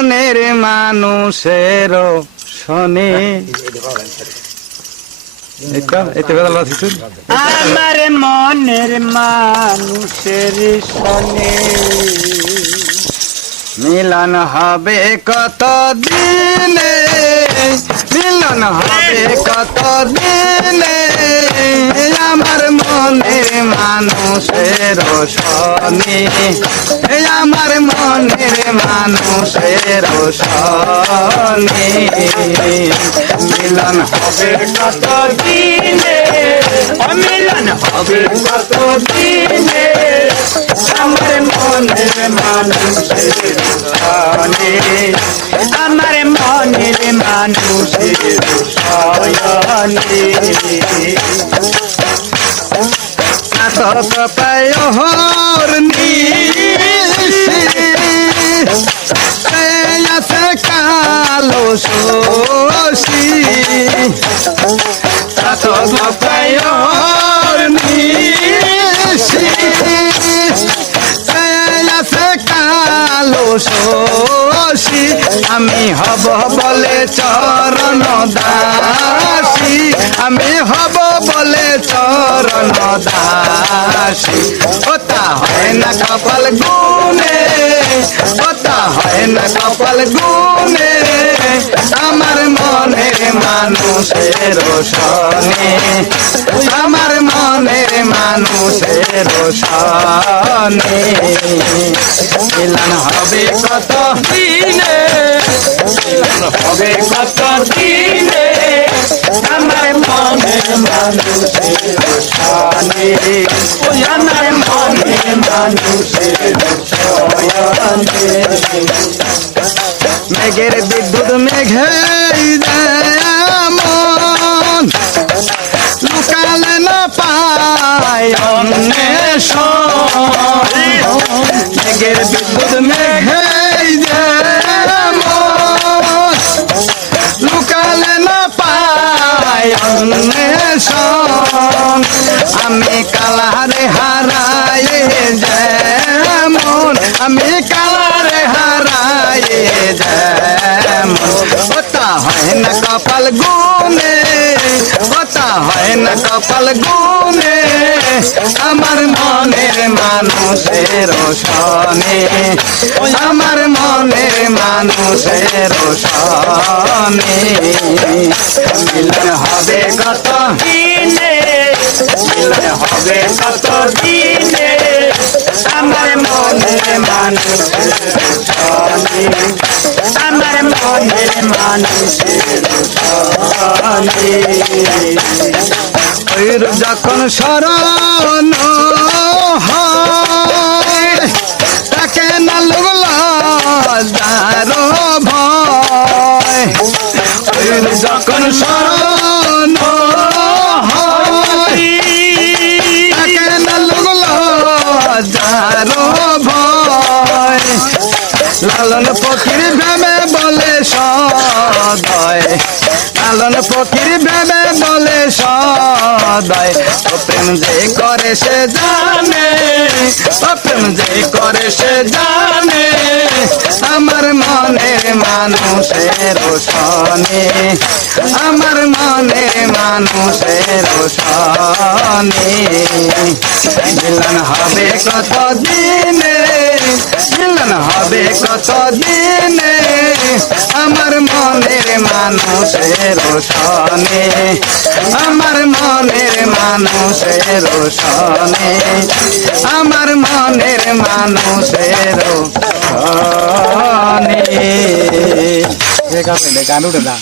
মনের মানুষের শনি আমার মনের মানুষের শনি মিলন হবে কত দিনে, মিলন হবে কত দিনে, আমার মনের মানুষের শনি, আমার মনের মানুষের শনি। মিলন হবে কত দিনে, মিলন হবে কত দিনে, আমার মনের মানুষের শনি, আমার মনের মানুষের শয়নি কত পায়র নিশে কালো শশী, কত পায়র নিশে কালো শশী, আমি হব বলে চরণ দাসী, আমি হব বলে চরণ দাসী। ওটা হয় না কপাল গুনে, ওটা হয় না কপাল গুনে, আমার মনের মানুষের শনি, আমার মনের মানুষের শনি। মিলন হবে কত দিনে, মিলন হবে কত দিনে, আমার মনের মানুষের শনি, আমার মনের মানুষের শনি। মেঘের বিদ্যুৎ মেঘে মন লুকালে না পায় অন্বেষণ, মেঘের বিদ্যুৎ মেঘে মন লুকালে না পায় অন্বেষণ, আমি কালারে হারায় যেমন, আমি কালারে হারায় যেমন, ওটা হয় না কপাল গুনে, ওটা হয় না কপাল গুনে, আমার মনের মানুষের শনি, আমার মনের মানুষের শনি। মিলন হবে কত দিনে, মিলন হবে কত দিনে, আমার মনের মানুষের শনি, আমার মনের মানুষের শনি। যখন শরণ হয় তাকে না লাগলো যারো ভয়, যখন শরণ হয় তাকে না লাগলো যারো ভয়, লালন ফকির ভেবে বলে সদয়, লালন ফকির ভেবে বলে সদয়, ও প্রেম যে করে সে জানে, ও প্রেম যে করে সে জানে, আমার মনের মানুষের শনি, আমার মনের মানুষের শনি। মিলন হবে কত দিনে, মিলন হবে কত দিনে, আমার মনের মানুষের শনি, আমার মনের মানুষের শনি, আমার মনের মানুষের শনি। গান উঠে না।